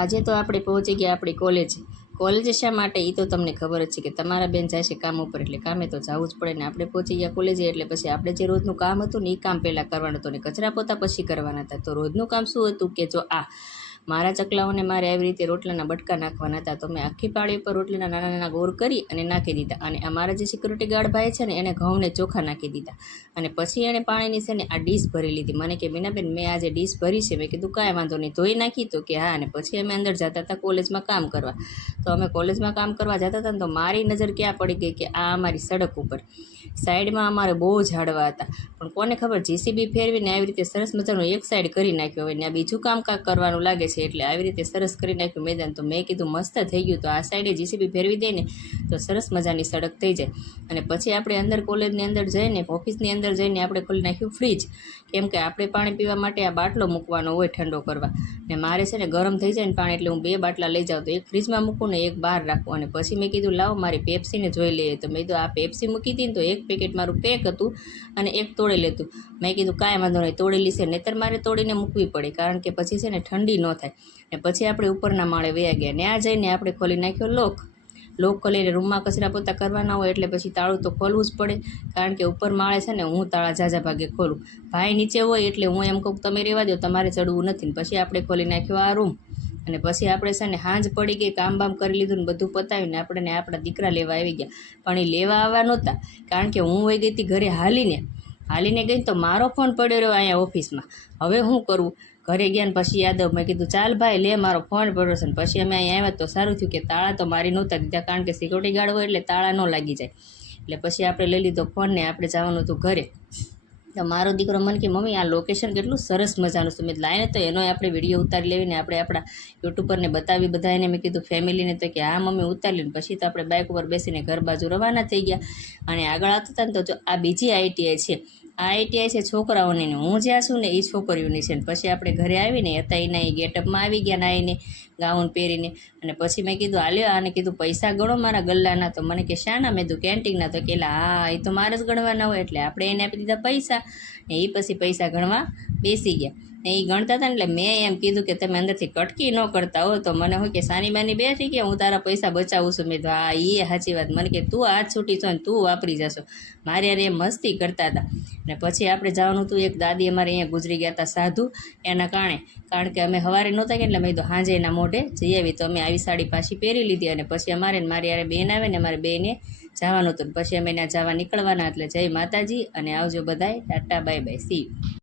આજે તો આપણે પહોંચી ગયા આપણી કોલેજ શા માટે એ તો તમને ખબર જ છે કે તમારા બેન જાય છે કામ ઉપર, એટલે કામે તો જવું જ પડે ને. આપણે પહોંચી ગયા કોલેજે એટલે પછી આપણે જે રોજનું કામ હતું ને એ કામ પહેલાં કરવાનું હતું ને કચરા પોતા પછી કરવાના હતા. તો રોજનું કામ શું હતું કે જો મારા ચકલાઓને મારે આવી રીતે રોટલાના બટકા નાખવાના હતા. તો મેં આખી પાળી ઉપર રોટલીના નાના નાના ગોળ કરી અને નાખી દીધા. અને અમારા જે સિક્યુરિટી ગાર્ડ ભાઈ છે ને એને ઘઉંને ચોખા નાખી દીધા. અને પછી એણે પાણીની છે ને આ ડીશ ભરી લીધી. મને કે મીનાબેન મેં આજે ડીશ ભરી છે. મેં કીધું કાંઈ વાંધો નહીં, ધોઈ નાખી? તો કે હા. અને પછી અમે અંદર જતા હતા કોલેજમાં કામ કરવા. તો અમે કોલેજમાં કામ કરવા જતા હતા ને તો મારી નજર ક્યાં પડી ગઈ કે આ અમારી સડક ઉપર સાઈડમાં અમારે બહુ ઝાડવા હતા. પણ કોને ખબર જીસીબી ફેરવીને આવી રીતે સરસ મજાનું એક સાઈડ કરી નાખ્યું. હવે ને આ બીજું કામ કાંક કરવાનું લાગે છે એટલે આવી રીતે સરસ કરી નાખ્યું મેદાન. તો મેં કીધું મસ્ત થઈ ગયું. તો આ સાઈડે જીસીબી ફેરવી દે ને તો સરસ મજાની સડક થઈ જાય. અને પછી આપણે અંદર કોલેજની અંદર જઈને ઓફિસની અંદર જઈને આપણે ખોલી નાખ્યું ફ્રીજ. કેમ કે આપણે પાણી પીવા માટે આ બાટલો મૂકવાનો હોય ઠંડો કરવા. ને મારે છે ને ગરમ થઈ જાય ને પાણી એટલે હું 2 બાટલા લઈ જાઉં. તો એક ફ્રીજમાં મૂકું ને એક બહાર રાખું. અને પછી મેં કીધું લાવો મારી પેપ્સીને જોઈ લઈએ. તો મેં કીધું આ પેપ્સી મૂકી હતી ને તો એક પેકેટ મારું પેક હતું અને એક તોડી લેતું. મેં કીધું કાંઈ વાંધો નહીં, તોડી લીશે. નહીંતર મારે તોડીને મૂકવી પડે કારણ કે પછી છે ને ઠંડી ન થાય. ને પછી આપણે ઉપરના માળે વયા ગયા. ત્યાં જઈને આપણે ખોલી નાખ્યો લોક ખોલીને રૂમમાં કચરા પોતા કરવાના હોય એટલે પછી તાળું તો ખોલવું જ પડે. કારણ કે ઉપર માળે છે ને હું તાળા ઝાઝા ભાગે ખોલું. ભાઈ નીચે હોય એટલે હું એમ કહું તમે રહેવા દો, તમારે ચડવું નથી. પછી આપણે ખોલી નાખ્યો આ રૂમ. અને પછી આપણે છે ને હાંજ પડી ગઈ, કામ બામ કરી લીધું ને બધું પતાવીને આપણે આપણા દીકરા લેવા આવી ગયા. પણ એ લેવા આવવા નહોતા કારણ કે હું વહી ગઈ હતી ઘરે હાલીને ગઈ તો મારો ફોન પડ્યો રહ્યો અહીંયા ઓફિસમાં. હવે શું કરવું? ઘરે ગયા ને પછી યાદ મેં કીધું ચાલ ભાઈ લે, મારો ફોન પડ્યો છે. ને પછી અમે અહીંયા આવ્યા તો સારું થયું કે તાળા તો મારી નહોતા દીધા કારણ કે સિક્યુરિટી ગાર્ડ હોય એટલે તાળા ન લાગી જાય. એટલે પછી આપણે લઈ લીધો ફોન ને આપણે જવાનું હતું ઘરે. તો મારો દીકરો મને કે મમ્મી આ લોકેશન કેટલું સરસ મજાનું છે. મેં લાઈને તો એનો આપણે વિડીયો ઉતારી લેવીને આપણે આપણા યુટ્યુબરને બતાવી બધાને. મેં કીધું ફેમિલીને તો કે હા મમ્મી ઉતારી લઈને. પછી તો આપણે બાઇક ઉપર બેસીને ઘર બાજુ રવાના થઈ ગયા. અને આગળ આવતા હતા ને તો જો આ બીજી આઈટીઆઈ છે. આ આઈટીઆઈ છે છોકરાઓની ને હું જ્યાં છું ને એ છોકરીઓની છે. ને પછી આપણે ઘરે આવીને હતા એના એ ગેટઅપમાં આવી ગયા નાઈને ગાઉન પહેરીને. અને પછી મેં કીધું હાલ્યો આને કીધું પૈસા ગણો મારા ગલ્લાના. તો મને કે શાના? મેં કીધું કેન્ટીનના. તો કે હા એ તો મારે જ ગણવાના હોય. એટલે આપણે એને આપી દીધા પૈસા ને એ પછી પૈસા ગણવા બેસી ગયા. ને એ ગણતા હતા ને એટલે મેં એમ કીધું કે તમે અંદરથી કટકી ન કરતા હો. તો મને હોય કે સાની બાની બેઠી ગયા હું તારા પૈસા બચાવું છું. મેં તો હા એ સાચી વાત. મને કે તું હાથ છૂટી છો ને તું વાપરી જશો. મારે યાર એ મસ્તી કરતા હતા. ને પછી આપણે જવાનું હતું એક દાદી અમારે અહીંયા ગુજરી ગયા હતા સાધુ એના કારણ કે અમે સવારે નહોતા ગયા એટલે મેં કીધું હાંજે એના મોઢે જઈ આવી. તો અમે આવી સાડી પાછી પહેરી લીધી. અને પછી અમારે મારી યારે બેન આવે ને અમારે બેને જવાનું હતું. પછી અમે ત્યાં જવા નીકળવાના. એટલે જય માતાજી અને આવજો બધાય. Tata bye bye see you.